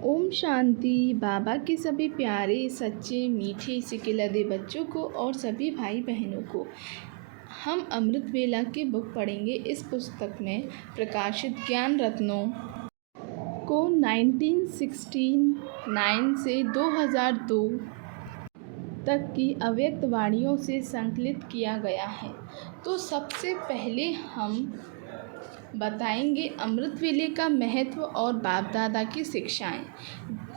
ओम शांति। बाबा के सभी प्यारे सच्चे मीठे सिकिलदे बच्चों को और सभी भाई बहनों को हम अमृत वेला की बुक पढ़ेंगे। इस पुस्तक में प्रकाशित ज्ञान रत्नों को 1969 से 2002 तक की अव्यक्त वाणियों से संकलित किया गया है। तो सबसे पहले हम बताएंगे अमृत वेले का महत्व और बाप दादा की शिक्षाएं।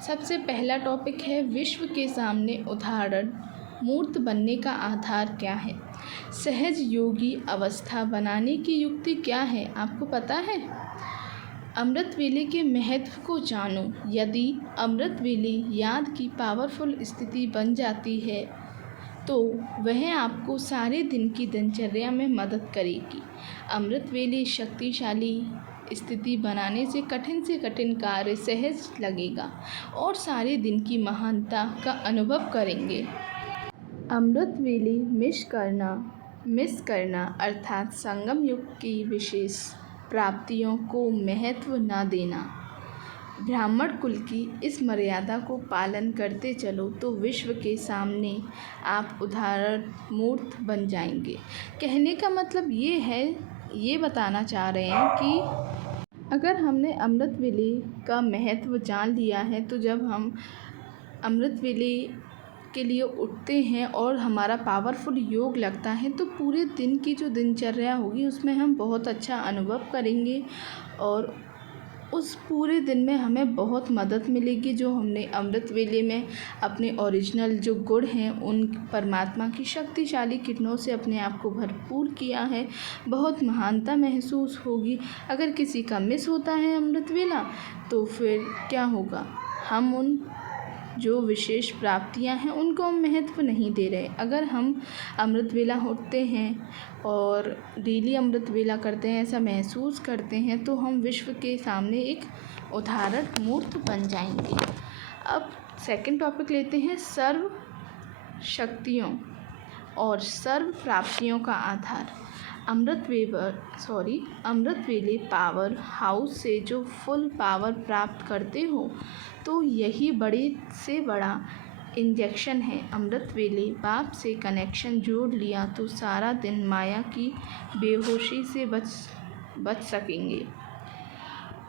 सबसे पहला टॉपिक है विश्व के सामने उदाहरण मूर्त बनने का आधार क्या है। सहज योगी अवस्था बनाने की युक्ति क्या है, आपको पता है? अमृत वेले के महत्व को जानो। यदि अमृत वेले याद की पावरफुल स्थिति बन जाती है तो वह आपको सारे दिन की दिनचर्या में मदद करेगी। अमृत वेले शक्तिशाली स्थिति बनाने से कठिन कार्य सहज लगेगा और सारे दिन की महानता का अनुभव करेंगे। अमृत वेले मिस करना अर्थात संगम युग की विशेष प्राप्तियों को महत्व न देना। ब्राह्मण कुल की इस मर्यादा को पालन करते चलो तो विश्व के सामने आप उदाहरण मूर्त बन जाएंगे। कहने का मतलब ये बताना चाह रहे हैं कि अगर हमने अमृत वेले का महत्व जान लिया है तो जब हम अमृत वेले के लिए उठते हैं और हमारा पावरफुल योग लगता है तो पूरे दिन की जो दिनचर्या होगी उसमें हम बहुत अच्छा अनुभव करेंगे और उस पूरे दिन में हमें बहुत मदद मिलेगी। जो हमने अमृत वेले में अपने ओरिजिनल जो गुण हैं उन परमात्मा की शक्तिशाली किरणों से अपने आप को भरपूर किया है, बहुत महानता महसूस होगी। अगर किसी का मिस होता है अमृत वेला तो फिर क्या होगा, हम उन जो विशेष प्राप्तियां हैं उनको हम महत्व नहीं दे रहे। अगर हम अमृत वेला उठते हैं और डेली अमृत वेला करते हैं, ऐसा महसूस करते हैं तो हम विश्व के सामने एक उदाहरण मूर्त बन जाएंगे। अब सेकंड टॉपिक लेते हैं सर्व शक्तियों और सर्व प्राप्तियों का आधार। अमृत वेले पावर हाउस से जो फुल पावर प्राप्त करते हो तो यही बड़े से बड़ा इंजेक्शन है। अमृत वेले बाप से कनेक्शन जोड़ लिया तो सारा दिन माया की बेहोशी से बच सकेंगे।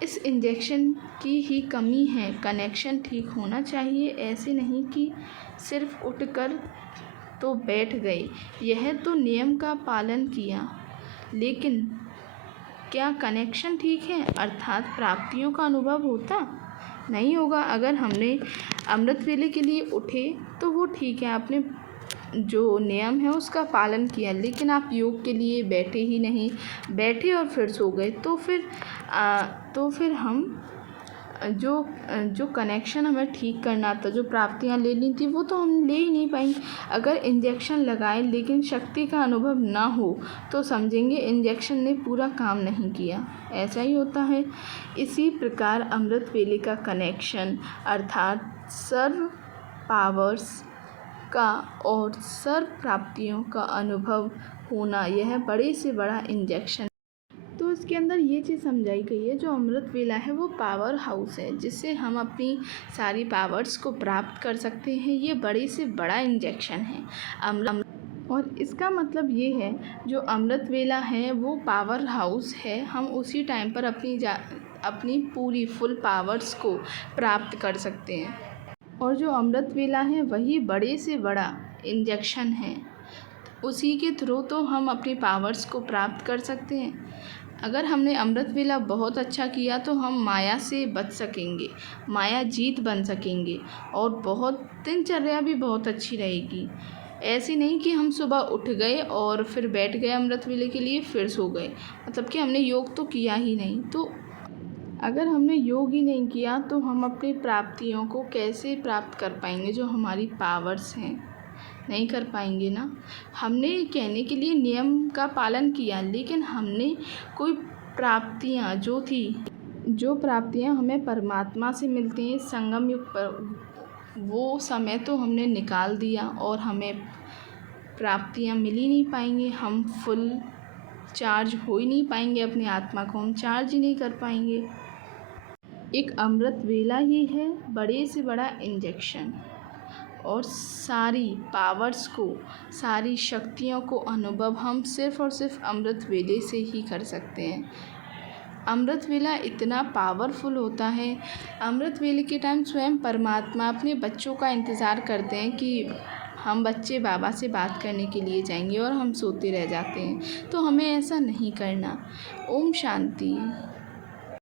इस इंजेक्शन की ही कमी है, कनेक्शन ठीक होना चाहिए। ऐसे नहीं कि सिर्फ उठकर तो बैठ गए, यह तो नियम का पालन किया लेकिन क्या कनेक्शन ठीक है अर्थात प्राप्तियों का अनुभव होता नहीं होगा। अगर हमने अमृत वेले के लिए उठे तो वो ठीक है, आपने जो नियम है उसका पालन किया, लेकिन आप योग के लिए बैठे ही नहीं, बैठे और फिर सो गए तो फिर हम जो कनेक्शन हमें ठीक करना था, जो प्राप्तियां लेनी थी वो तो हम ले ही नहीं पाएंगे। अगर इंजेक्शन लगाए लेकिन शक्ति का अनुभव ना हो तो समझेंगे इंजेक्शन ने पूरा काम नहीं किया। ऐसा ही होता है। इसी प्रकार अमृत वेले का कनेक्शन अर्थात सर्व पावर्स का और सर्व प्राप्तियों का अनुभव होना, यह बड़े से बड़ा इंजेक्शन। तो इसके अंदर ये चीज़ समझाई गई है, जो अमृत वेला है वो पावर हाउस है जिससे हम अपनी सारी पावर्स को प्राप्त कर सकते हैं। ये बड़े से बड़ा इंजेक्शन है और इसका मतलब ये है जो अमृत वेला है वो पावर हाउस है। हम उसी टाइम पर अपनी पूरी फुल पावर्स को प्राप्त कर सकते हैं और जो अमृत वेला है वही बड़े से बड़ा इंजेक्शन है। उसी के थ्रू तो हम अपनी पावर्स को प्राप्त कर सकते हैं। अगर हमने अमृत वेला बहुत अच्छा किया तो हम माया से बच सकेंगे, माया जीत बन सकेंगे और बहुत दिनचर्या भी बहुत अच्छी रहेगी। ऐसे नहीं कि हम सुबह उठ गए और फिर बैठ गए अमृत वेले के लिए फिर सो गए, मतलब कि हमने योग तो किया ही नहीं। तो अगर हमने योग ही नहीं किया तो हम अपनी प्राप्तियों को कैसे प्राप्त कर पाएंगे, जो हमारी पावर्स हैं नहीं कर पाएंगे ना। हमने कहने के लिए नियम का पालन किया लेकिन हमने कोई प्राप्तियां जो प्राप्तियां हमें परमात्मा से मिलती हैं संगम युग पर, वो समय तो हमने निकाल दिया और हमें प्राप्तियां मिल ही नहीं पाएंगे। हम फुल चार्ज हो ही नहीं पाएंगे, अपनी आत्मा को हम चार्ज ही नहीं कर पाएंगे। एक अमृत वेला ही है बड़े से बड़ा इंजेक्शन, और सारी पावर्स को, सारी शक्तियों को अनुभव हम सिर्फ़ और सिर्फ अमृत वेले से ही कर सकते हैं। अमृत वेला इतना पावरफुल होता है। अमृत वेले के टाइम स्वयं परमात्मा अपने बच्चों का इंतज़ार करते हैं कि हम बच्चे बाबा से बात करने के लिए जाएंगे, और हम सोते रह जाते हैं। तो हमें ऐसा नहीं करना। ओम शांति।